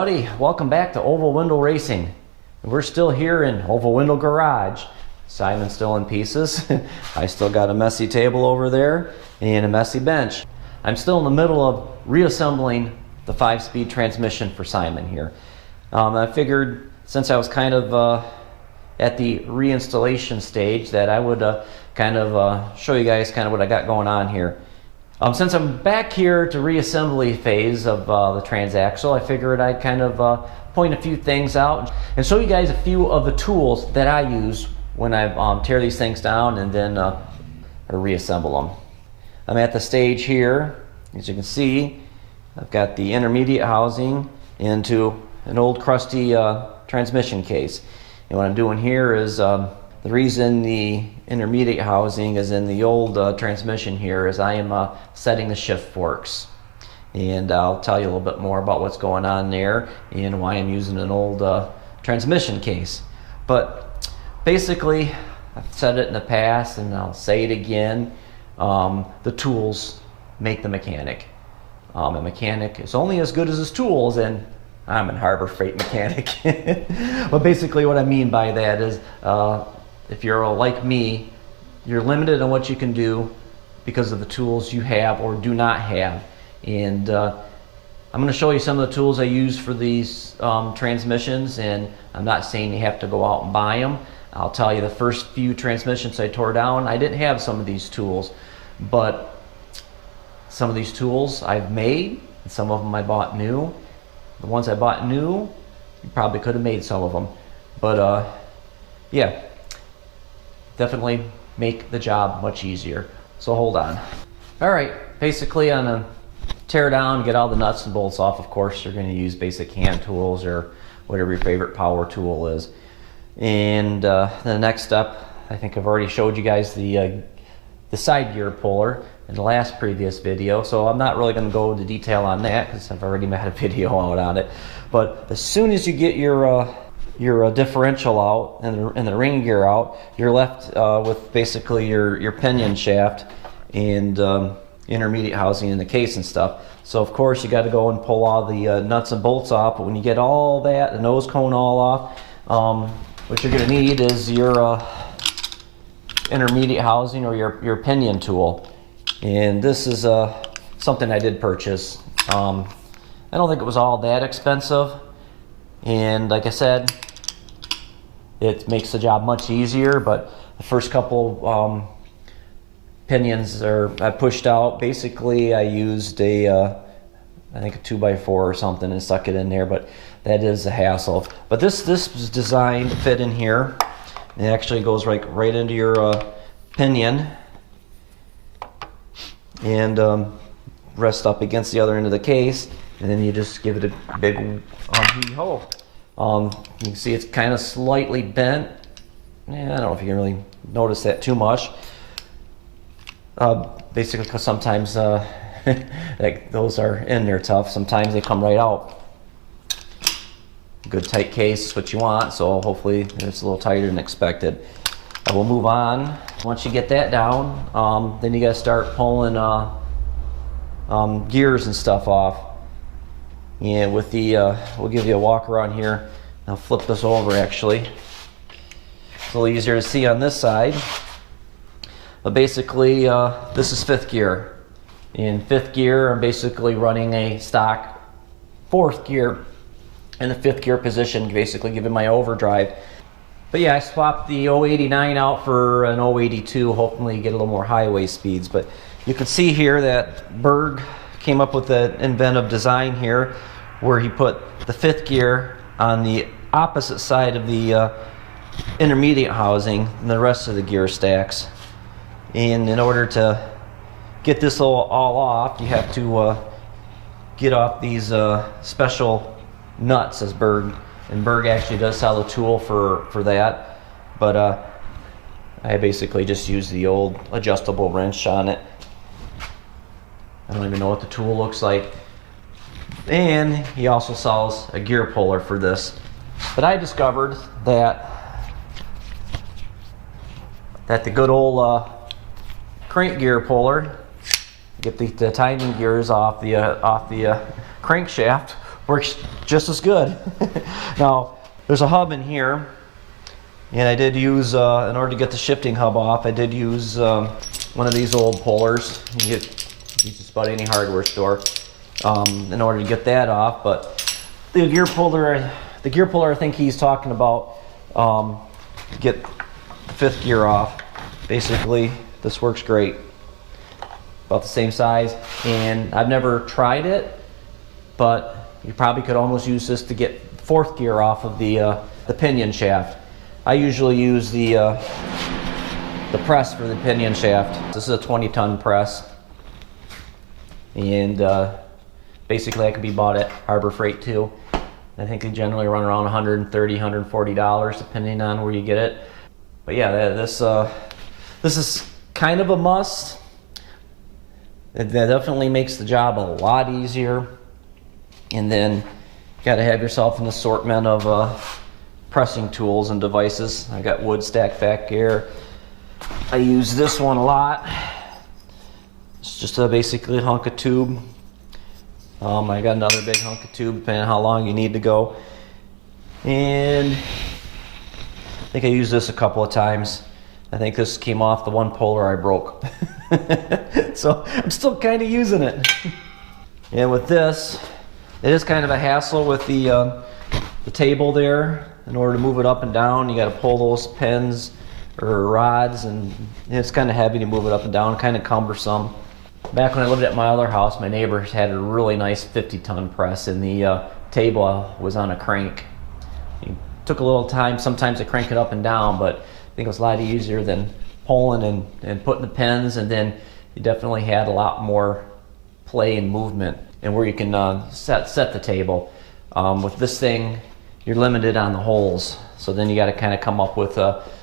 everybody, welcome back to Oval Window Racing. We're still here in Oval Window Garage. Simon's still in pieces. I still got a messy table over there and a messy bench. I'm still in the middle of reassembling the 5-speed transmission for Simon here. I figured since I was kind of at the reinstallation stage that I would show you guys kind of what I got going on here. Since I'm back here to reassembly phase of the transaxle, I figured I'd kind of point a few things out and show you guys a few of the tools that I use when I tear these things down and then reassemble them. I'm at the stage here, as you can see, I've got the intermediate housing into an old crusty transmission case. And what I'm doing here is the reason the intermediate housing is in the old transmission here is I am setting the shift forks. And I'll tell you a little bit more about what's going on there and why I'm using an old transmission case. But basically, I've said it in the past and I'll say it again, the tools make the mechanic. A mechanic is only as good as his tools, and I'm an Harbor Freight mechanic. But basically what I mean by that is if you're like me, you're limited on what you can do because of the tools you have or do not have. And I'm going to show you some of the tools I use for these transmissions, and I'm not saying you have to go out and buy them. I'll tell you, the first few transmissions I tore down, I didn't have some of these tools, but some of these tools I've made, and some of them I bought new. The ones I bought new, you probably could have made some of them, but yeah, definitely make the job much easier. So hold on. All right, basically I'm gonna tear down, get all the nuts and bolts off. Of course, you're gonna use basic hand tools or whatever your favorite power tool is. And the next step, I think I've already showed you guys the side gear puller in the last previous video, so I'm not really going to go into detail on that because I've already made a video out on it. But as soon as you get your differential out and the ring gear out, you're left with basically your pinion shaft and intermediate housing in the case and stuff. So of course you got to go and pull all the nuts and bolts off. But when you get all that, the nose cone all off, what you're going to need is your intermediate housing or your pinion tool. And this is something I did purchase. I don't think it was all that expensive, and like I said, it makes the job much easier. But the first couple pinions I pushed out. Basically I used I think a 2x4 or something and stuck it in there, but that is a hassle. But this was designed to fit in here. It actually goes right into your pinion and rest up against the other end of the case, and then you just give it a big hee-ho. You can see it's kind of slightly bent. Yeah, I don't know if you can really notice that too much. Basically because sometimes like those are in there tough, sometimes they come right out. Good tight case is what you want, so hopefully it's a little tighter than expected. I will move on. Once you get that down, then you got to start pulling gears and stuff off. And with the, we'll give you a walk around here. I'll flip this over actually. It's a little easier to see on this side. But basically, this is 5th gear. In 5th gear, I'm basically running a stock 4th gear in the 5th gear position, basically giving my overdrive. But yeah, I swapped the 089 out for an 082, hopefully get a little more highway speeds. But you can see here that Berg came up with an inventive design here where he put the 5th gear on the opposite side of the intermediate housing and the rest of the gear stacks. And in order to get this all off, you have to get off these special nuts, as Berg, and Berg actually does sell a tool for that, but I basically just use the old adjustable wrench on it. I don't even know what the tool looks like. And he also sells a gear puller for this. But I discovered that the good old crank gear puller, get the timing gears off the crankshaft, works just as good. Now, there's a hub in here, and I did use, in order to get the shifting hub off, I did use one of these old pullers. You can get these just about any hardware store in order to get that off. But the gear puller I think he's talking about, get the 5th gear off. Basically, this works great. About the same size, and I've never tried it, but you probably could almost use this to get 4th gear off of the pinion shaft. I usually use the press for the pinion shaft. This is a 20-ton press, and basically that can be bought at Harbor Freight too. I think they generally run around $130, $140 depending on where you get it. But yeah, this is kind of a must. It definitely makes the job a lot easier. And then you gotta have yourself an assortment of pressing tools and devices. I got wood stacked back here. I use this one a lot. It's just basically a hunk of tube. I got another big hunk of tube, depending on how long you need to go. And I think I used this a couple of times. I think this came off the one puller I broke. So I'm still kind of using it. And with this, it is kind of a hassle with the table there. In order to move it up and down, you got to pull those pins or rods, and it's kind of heavy to move it up and down, kind of cumbersome. Back when I lived at my other house, my neighbors had a really nice 50-ton press, and the table was on a crank. It took a little time sometimes to crank it up and down, but I think it was a lot easier than pulling and putting the pins, and then you definitely had a lot more play and movement and where you can set the table. With this thing, you're limited on the holes, so then you got to kind of come up with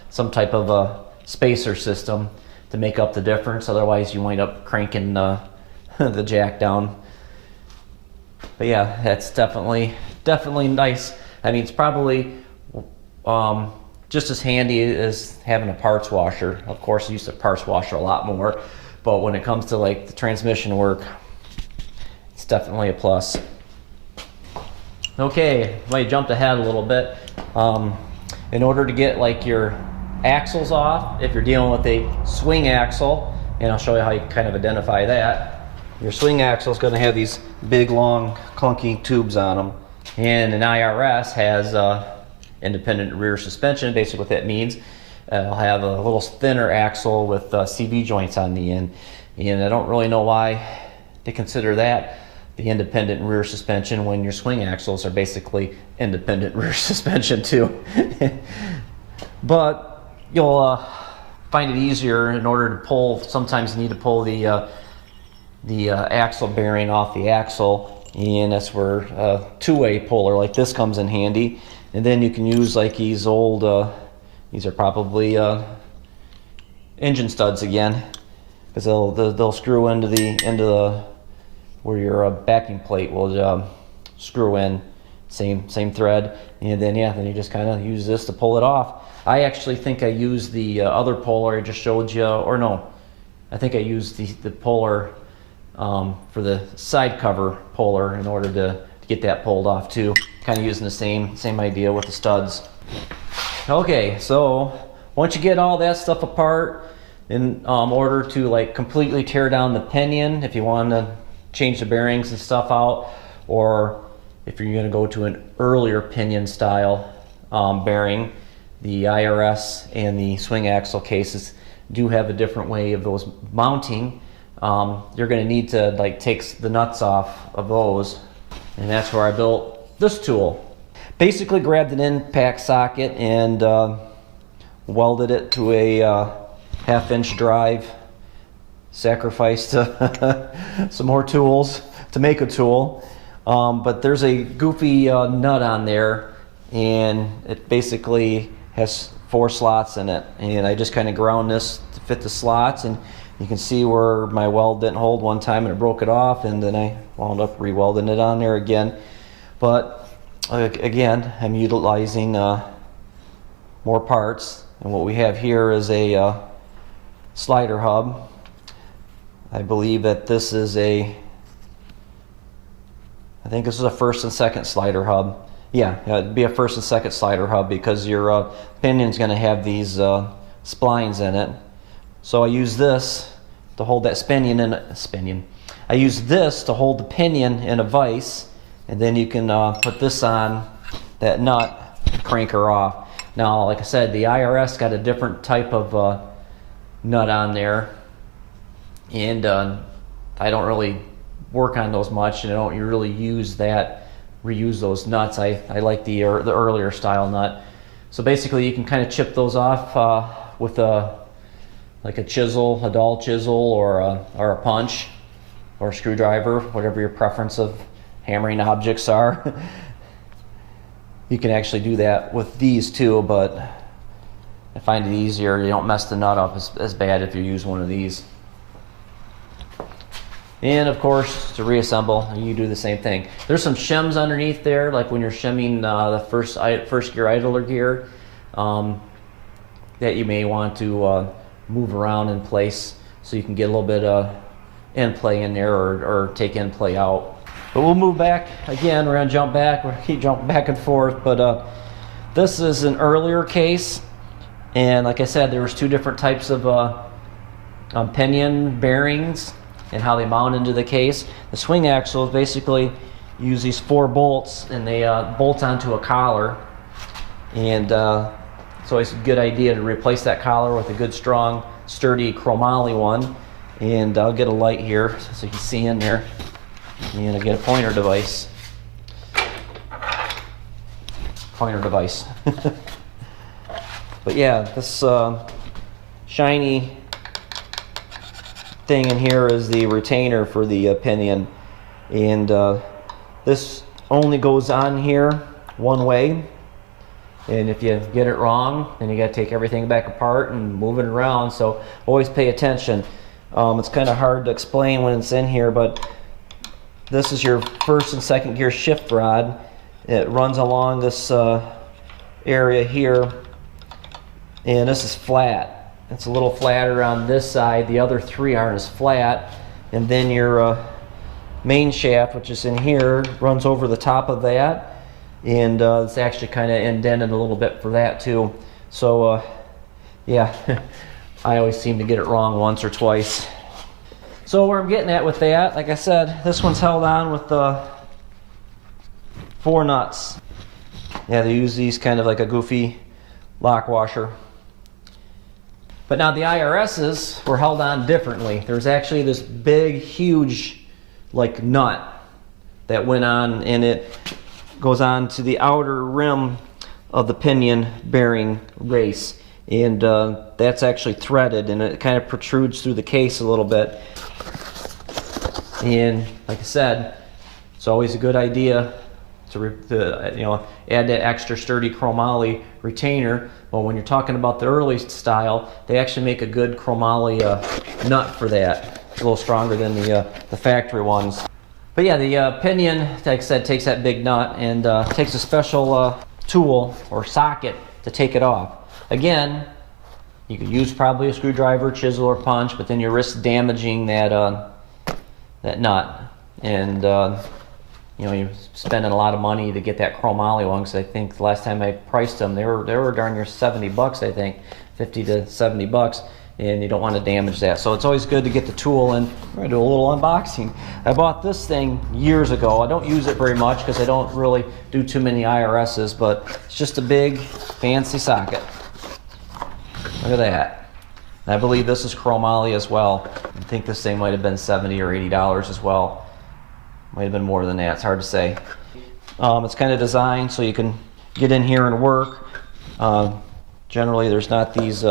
some type of a spacer system to make up the difference. Otherwise, you wind up cranking the jack down. But yeah, that's definitely nice. I mean, it's probably just as handy as having a parts washer. Of course, I use the parts washer a lot more, but when it comes to like the transmission work, it's definitely a plus. Okay, I jumped ahead a little bit. In order to get like your axles off, if you're dealing with a swing axle, and I'll show you how you kind of identify that. Your swing axle is going to have these big, long, clunky tubes on them, and an IRS has independent rear suspension. Basically, what that means, it'll have a little thinner axle with CV joints on the end, and I don't really know why they consider that the independent rear suspension when your swing axles are basically independent rear suspension too. But you'll find it easier in order to pull. Sometimes you need to pull the axle bearing off the axle, and that's where a two-way puller like this comes in handy. And then you can use like these old, these are probably engine studs again, because they'll screw into the where your backing plate will screw in, same thread, and then then you just kind of use this to pull it off. I actually think I used the other puller I just showed you, or no, I think I used the puller for the side cover puller in order to get that pulled off too. Kind of using the same idea with the studs. Okay, so once you get all that stuff apart, in order to like completely tear down the pinion, if you want to change the bearings and stuff out, or if you're going to go to an earlier pinion style bearing, the IRS and the swing axle cases do have a different way of those mounting. You're going to need to like take the nuts off of those, and that's where I built this tool. Basically grabbed an impact socket and welded it to a half-inch drive. Sacrificed some more tools to make a tool, but there's a goofy nut on there, and it basically has 4 slots in it, and I just kind of ground this to fit the slots, and you can see where my weld didn't hold one time and it broke it off, and then I wound up re-welding it on there again. But again, I'm utilizing more parts, and what we have here is a slider hub. I believe that this is a I think this is a first and second slider hub. Yeah, it'd be a first and second slider hub because your pinion's going to have these splines in it. So I use this to hold that I use this to hold the pinion in a vise, and then you can put this on that nut, crank her off. Now, like I said, the IRS got a different type of nut on there, and I don't really work on those much, and I don't really reuse those nuts. I like the earlier style nut. So basically, you can kind of chip those off with like a chisel, a dull chisel, or a punch, or a screwdriver, whatever your preference of hammering objects are. You can actually do that with these too, but I find it easier. You don't mess the nut up as bad if you use one of these. And of course, to reassemble, you do the same thing. There's some shims underneath there, like when you're shimming the first gear idler gear, that you may want to move around in place so you can get a little bit of end play in there, or take end play out. But we'll move back again. We're gonna jump back. We'll keep jumping back and forth. But this is an earlier case, and like I said, there was two different types of pinion bearings and how they mount into the case. The swing axles basically use these 4 bolts, and they bolt onto a collar, and it's always a good idea to replace that collar with a good, strong, sturdy chromoly one. And I'll get a light here so you can see in there, and I'll get a pointer device. But yeah, this shiny thing in here is the retainer for the pinion, and this only goes on here one way, and if you get it wrong, then you got to take everything back apart and move it around. So always pay attention. It's kind of hard to explain when it's in here, but this is your first and second gear shift rod. It runs along this area here, and this is flat. It's a little flatter on this side. The other 3 aren't as flat. And then your main shaft, which is in here, runs over the top of that, and it's actually kind of indented a little bit for that too. So yeah, I always seem to get it wrong once or twice. So where I'm getting at with that, like I said, this one's held on with 4 nuts. Yeah, they use these kind of like a goofy lock washer. But now the IRS's were held on differently. There's actually this big, huge, like, nut that went on, and it goes on to the outer rim of the pinion bearing race. And that's actually threaded, and it kind of protrudes through the case a little bit. And like I said, it's always a good idea to add that extra sturdy chromoly retainer. Well, when you're talking about the early style, they actually make a good chromoly nut for that. It's a little stronger than the factory ones. But yeah, the pinion, like I said, takes that big nut and takes a special tool or socket to take it off. Again, you could use probably a screwdriver, chisel, or punch, but then you risk damaging that that nut, and you're spending a lot of money to get that chromoly one. Because I think the last time I priced them, they were darn near $70, I think, 50 to 70 bucks, and you don't want to damage that. So it's always good to get the tool, and we're gonna do a little unboxing. I bought this thing years ago. I don't use it very much because I don't really do too many IRS's, but it's just a big fancy socket. Look at that. I believe this is chromoly as well. I think this thing might have been $70 or $80 as well. Might have been more than that. It's hard to say. It's kind of designed so you can get in here and work. Generally, there's not these.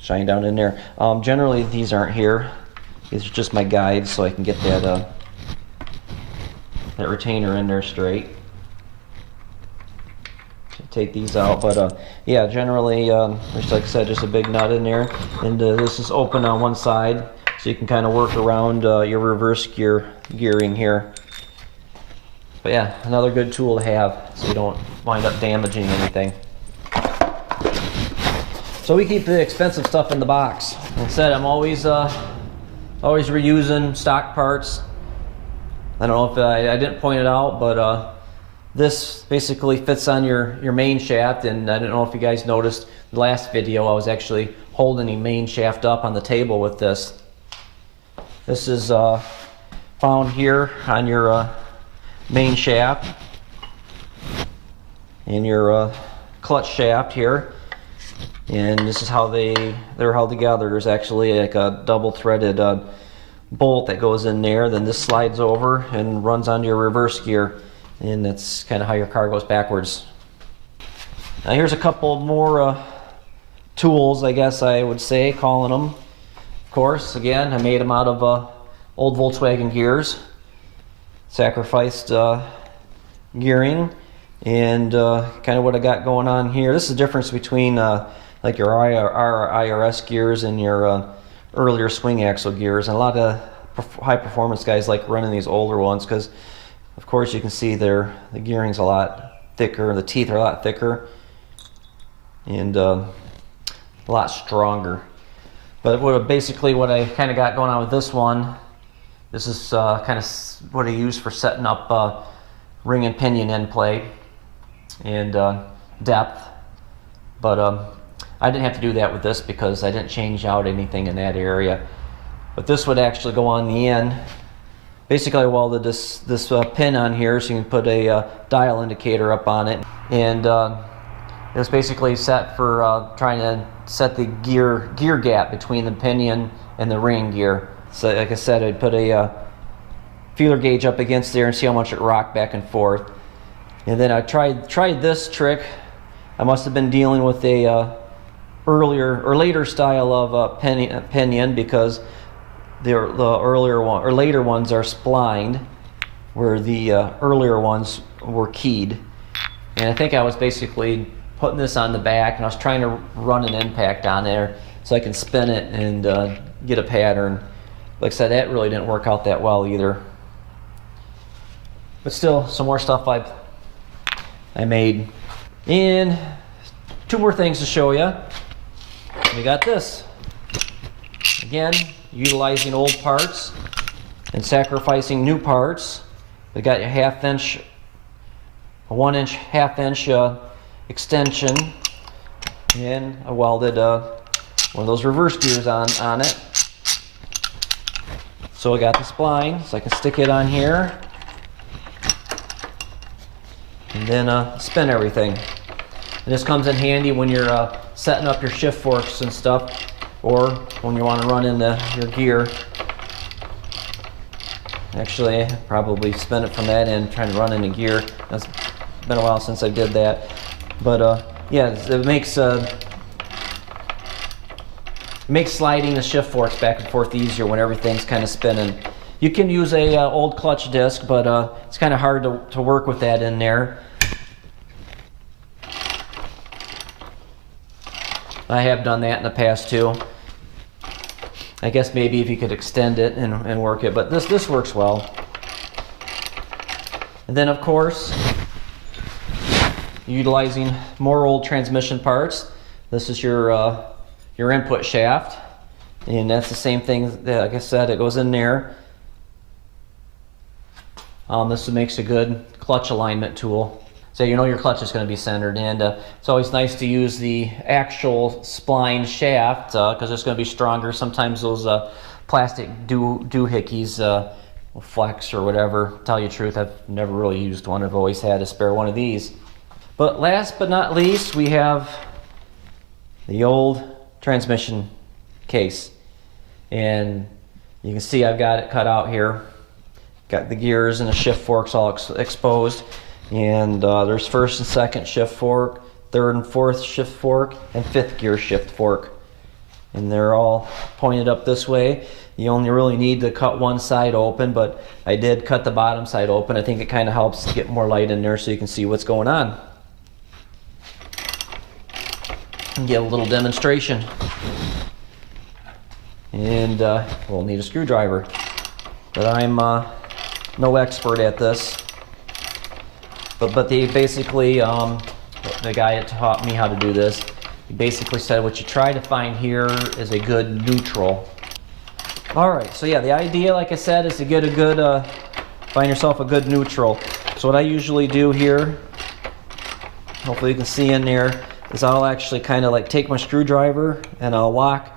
Shine down in there. Generally, these aren't here. These are just my guides, so I can get that retainer in there straight. Take these out, but yeah, generally there's, like I said, just a big nut in there, and this is open on one side, so you can kind of work around your reverse gearing here. But yeah, another good tool to have so you don't wind up damaging anything. So we keep the expensive stuff in the box. Like I said, I'm always reusing stock parts. I don't know if I didn't point it out, but this basically fits on your main shaft, and I don't know if you guys noticed the last video I was actually holding the main shaft up on the table with this. This is found here on your main shaft and your clutch shaft here, and this is how they're held together. There's actually like a double threaded bolt that goes in there, then this slides over and runs onto your reverse gear, and that's kind of how your car goes backwards. Now here's a couple more tools, I guess I would say, calling them. Of course, again, I made them out of old Volkswagen gears, sacrificed gearing, and kind of what I got going on here. This is the difference between like your IRS gears and your earlier swing axle gears, and a lot of high performance guys like running these older ones because, of course, you can see the gearing's a lot thicker, the teeth are a lot thicker, and a lot stronger. But basically what I kind of got going on with this one, this is kind of what I use for setting up ring and pinion end play and depth. But I didn't have to do that with this because I didn't change out anything in that area. But this would actually go on the end. Basically I welded this pin on here so you can put a dial indicator up on it. And it was basically set for trying to set the gear gap between the pinion and the ring gear. So like I said, I'd put a feeler gauge up against there and see how much it rocked back and forth. And then I tried this trick. I must have been dealing with a earlier or later style of pinion because the earlier one or later ones are splined, where the earlier ones were keyed. And I think I was basically putting this on the back, and I was trying to run an impact on there so I can spin it and get a pattern. Like I said, that really didn't work out that well either. But still, some more stuff I made. And two more things to show you. We got this. Again, utilizing old parts and sacrificing new parts. We got a 1-inch, half-inch extension, and I welded one of those reverse gears on it. So I got the spline, so I can stick it on here and then spin everything. And this comes in handy when you're setting up your shift forks and stuff, or when you want to run into your gear. Actually, I probably spin it from that end, trying to run into gear. That's been a while since I did that. But yeah, it makes sliding the shift forks back and forth easier when everything's kind of spinning. You can use a old clutch disc, but it's kind of hard to work with that in there. I have done that in the past too. I guess maybe if you could extend it and work it, but this works well. And then of course, utilizing more old transmission parts. This is your input shaft, and that's the same thing that, like I said, it goes in there. This makes a good clutch alignment tool. So you know your clutch is going to be centered, and it's always nice to use the actual spline shaft because it's going to be stronger. Sometimes those plastic doohickeys will flex or whatever. Tell you the truth, I've never really used one. I've always had a spare one of these. But last but not least, we have the old transmission case, and you can see I've got it cut out here. Got the gears and the shift forks all exposed. And there's first and second shift fork, third and fourth shift fork, and fifth gear shift fork. And they're all pointed up this way. You only really need to cut one side open, but I did cut the bottom side open. I think it kind of helps get more light in there so you can see what's going on. And get a little demonstration. And we'll need a screwdriver. But I'm no expert at this. But they basically, the guy that taught me how to do this, he basically said what you try to find here is a good neutral. Alright, so yeah, the idea, like I said, is to get a good find yourself a good neutral. So what I usually do here, hopefully you can see in there, is I'll actually kind of like take my screwdriver and I'll lock.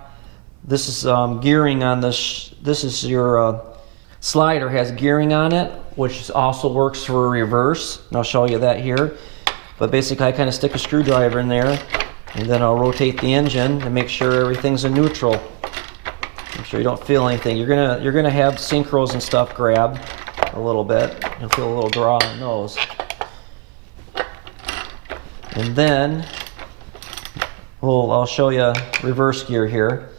This is gearing on this. This is your slider has gearing on it, which also works for reverse. And I'll show you that here. But basically I kind of stick a screwdriver in there and then I'll rotate the engine to make sure everything's in neutral. Make sure you don't feel anything. You're gonna have synchros and stuff grab a little bit. You'll feel a little draw on those. And then I'll show you reverse gear here.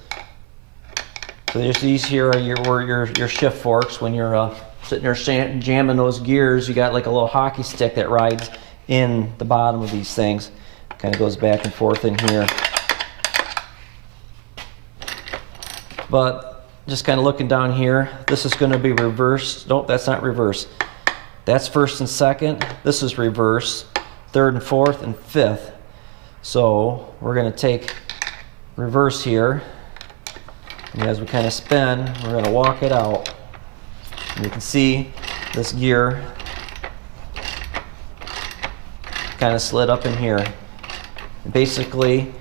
So these here are your shift forks. When you're sitting there jamming those gears, you got like a little hockey stick that rides in the bottom of these things. Kind of goes back and forth in here. But just kind of looking down here, this is going to be reverse. Nope, that's not reverse. That's first and second. This is reverse. Third and fourth and fifth. So we're going to take reverse here, and as we kind of spin, we're going to walk it out. And you can see this gear kind of slid up in here. And basically,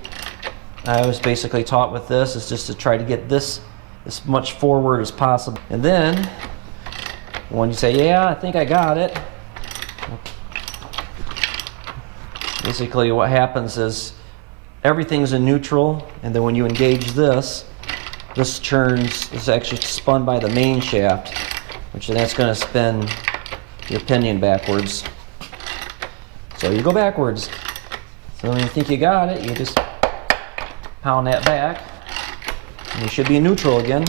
I was basically taught with this is just to try to get this as much forward as possible. And then when you say, yeah, I think I got it, basically what happens is everything's in neutral, and then when you engage this turns, is actually spun by the main shaft, which that's going to spin your pinion backwards. So you go backwards. So when you think you got it, you just pound that back, and you should be in neutral again.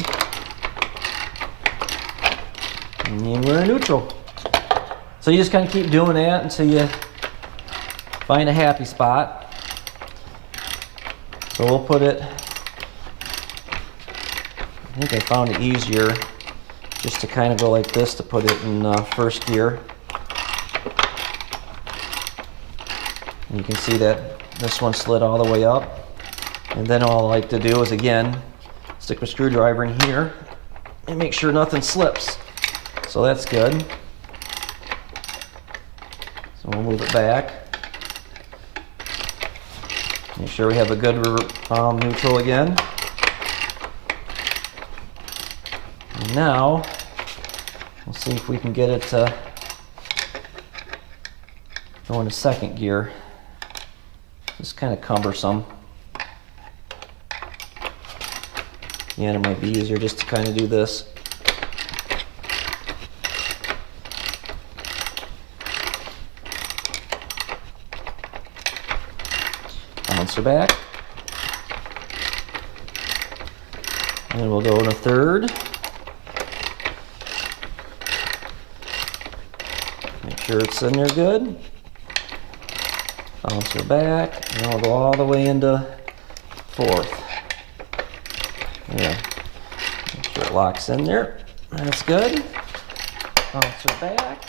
And we're in neutral. So you just kind of keep doing that until you find a happy spot. So we'll put it, I think I found it easier just to kind of go like this to put it in first gear. And you can see that this one slid all the way up. And then all I like to do is, again, stick my screwdriver in here and make sure nothing slips. So that's good. So we'll move it back. Make sure we have a good neutral again. And now, we'll see if we can get it to go into second gear. It's kind of cumbersome. And it might be easier just to kind of do this. Bounce her back. And we'll go in a third. Make sure it's in there good. Bounce her back, and we'll go all the way into fourth. Yeah, make sure it locks in there. That's good. Bounce her back,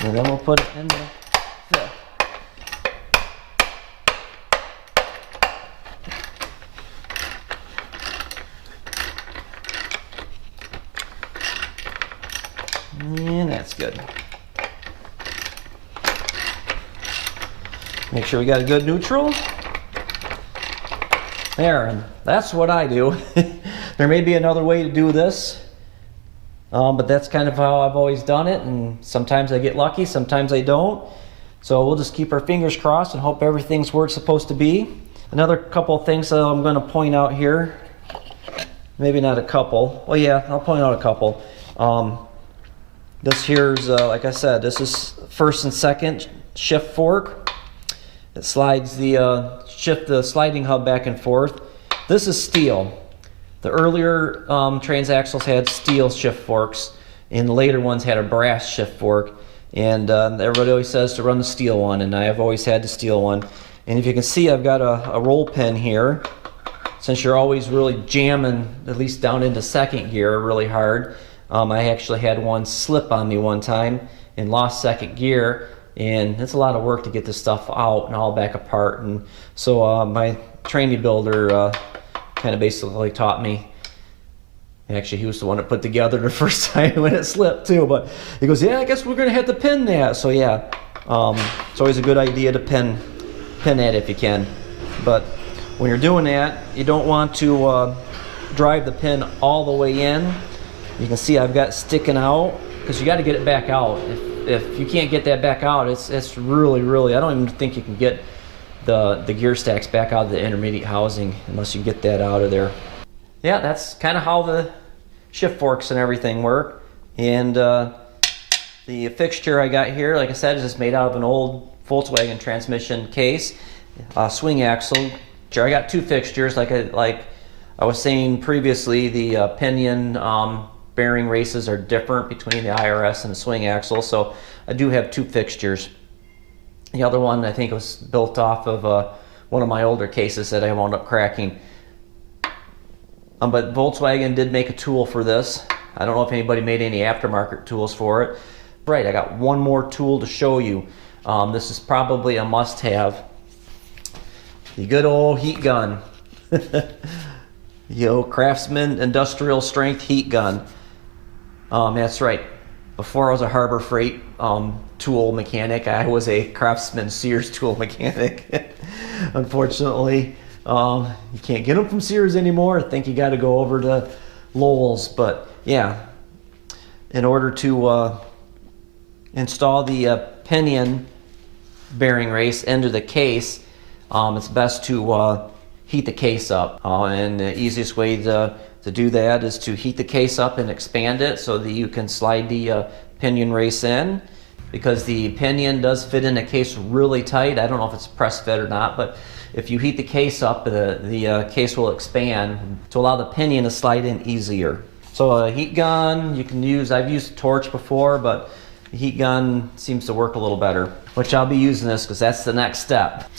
and then we'll put it in the fifth. And that's good. Make sure we got a good neutral. There, and that's what I do. There may be another way to do this, but that's kind of how I've always done it, and sometimes I get lucky, sometimes I don't. So we'll just keep our fingers crossed and hope everything's where it's supposed to be. Another couple of things that I'm going to point out here. Maybe not a couple. Well, yeah, I'll point out a couple. This here's, like I said, this is first and second shift fork. It slides the shift the sliding hub back and forth. This is steel. The earlier transaxles had steel shift forks, and the later ones had a brass shift fork. And everybody always says to run the steel one, and I have always had the steel one. And if you can see, I've got a roll pin here. Since you're always really jamming, at least down into second gear, really hard. I actually had one slip on me one time and lost second gear. And it's a lot of work to get this stuff out and all back apart. And so my training builder kind of basically taught me Actually, he was the one that put together the first time when it slipped too. But he goes, yeah, I guess we're gonna have to pin that. So yeah, it's always a good idea to pin that if you can. But when you're doing that, you don't want to drive the pin all the way in. You can see I've got sticking out, because you got to get it back out. If you can't get that back out, it's really, I don't even think you can get the gear stacks back out of the intermediate housing unless you get that out of there. Yeah, that's kind of how the shift forks and everything work. And the fixture I got here, like I said, is just made out of an old Volkswagen transmission case, swing axle. I got two fixtures, like I was saying previously. The pinion bearing races are different between the IRS and the swing axle, so I do have two fixtures. The other one, I think, was built off of one of my older cases that I wound up cracking. But Volkswagen did make a tool for this. I don't know if anybody made any aftermarket tools for it. Right, I got one more tool to show you. This is probably a must-have. The good old heat gun. Craftsman industrial strength heat gun. That's right. Before I was a Harbor Freight tool mechanic, I was a Craftsman Sears tool mechanic. Unfortunately, you can't get them from Sears anymore. I think you got to go over to Lowell's. But yeah, in order to install the pinion bearing race into the case, it's best to heat the case up. And the easiest way to do that is to heat the case up and expand it so that you can slide the pinion race in, because the pinion does fit in the case really tight. I don't know if it's press fit or not, but if you heat the case up, the case will expand to allow the pinion to slide in easier. So a heat gun you can use. I've used a torch before, but the heat gun seems to work a little better, which I'll be using this because that's the next step.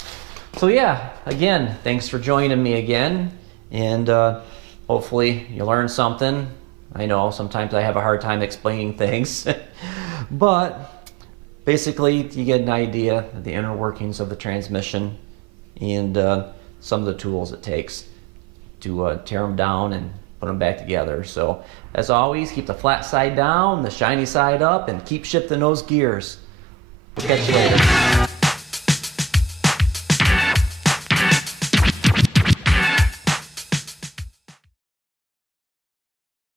So yeah, again, thanks for joining me again, and hopefully you learned something. I know sometimes I have a hard time explaining things, but basically you get an idea of the inner workings of the transmission and some of the tools it takes to tear them down and put them back together. So as always, keep the flat side down, the shiny side up, and keep shifting those gears. We'll catch you later.